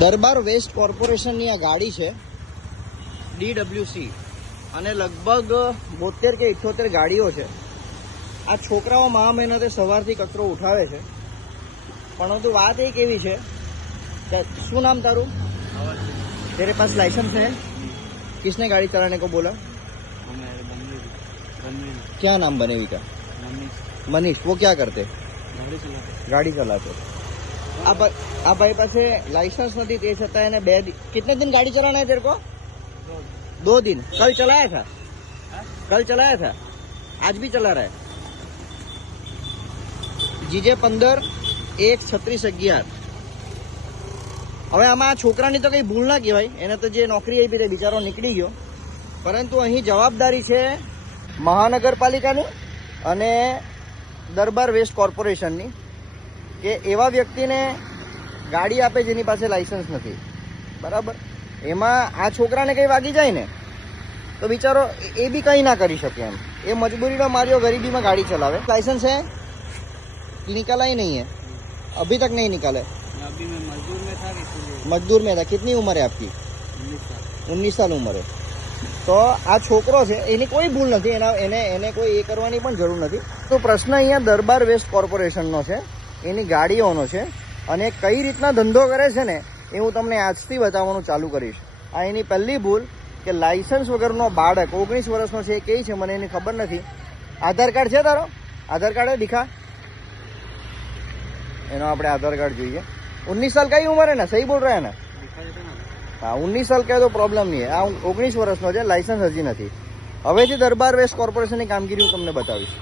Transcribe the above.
દરબાર waste કોર્પોરેશનની આ ગાડી છે DWC અને લગભગ 72 કે 78 ગાડીઓ છે. આ છોકરાઓ મહા મહેનતે સવારથી કચરો ઉઠાવે છે. પરંતુ વાત એક એવી છે કે શું નામ તારું? तेरे पास लाइसेंस है? किसने गाड़ी चलाने को बोला? क्या नाम बनेवी का? मनीष. वो क्या करते? गाड़ी चलाते. आप भाई पास लाइसेंस नहीं दे सकता है ना. कितने दिन गाड़ी चलाना है तेरे को? 2 दिन. कल चलाया था? कल चलाया था? आज भी चला रहा है? GJ 15 1 36 11. હવે આમાં આ છોકરાની તો કંઈ ભૂલ ના કહેવાય. એને તો જે નોકરી આપી તે બિચારો નીકળી ગયો. પરંતુ અહીં જવાબદારી છે મહાનગરપાલિકાની અને દરબાર વેસ્ટ કોર્પોરેશનની કે એવા વ્યક્તિને ગાડી આપે જેની પાસે લાઇસન્સ નથી. બરાબર. એમાં આ છોકરાને કંઈ વાગી જાય ને તો બિચારો એ બી કંઈ ના કરી શકે એમ. એ મજબૂરીનો માર્યો ગરીબીમાં ગાડી ચલાવે. લાइसेंस है? निकाला ही नहीं है अभी तक? नहीं निकाला. अभी मैं मजदूर में था. मजदूर में था. कितनी उम्र है आपकी? 19 साल उम्र है. તો આ છોકરો છે એની કોઈ ભૂલ નથી. એને કોઈ એ કરવાની પણ જરૂર નથી. તો પ્રશ્ન અહીંયા દરબાર વેસ્ટ કોર્પોરેશનનો છે, એની ગાડીઓનો છે અને કઈ રીતના ધંધો કરે છે ને એ હું તમને આજથી બતાવવાનું ચાલુ કરીશ. આ એની પહેલી ભૂલ કે લાઇસન્સ વગરનો બાળક 19 વર્ષનો છે એ કઈ છે મને એની ખબર નથી. આધાર કાર્ડ છે તારો? આધાર કાર્ડ है दिखा. એનો આપણે આધાર કાર્ડ જોઈએ. 19 साल का ही उम्र है ना? सही बोल रहा है ना? हाँ 19 साल का तो प्रॉब्लम नहीं है. આ 19 વર્ષનો છે, લાઇસન્સ હજી નથી. હવેથી દરબાર વેસ્ટ કોર્પોરેશનની કામગીરી હું તમને બતાવીશ.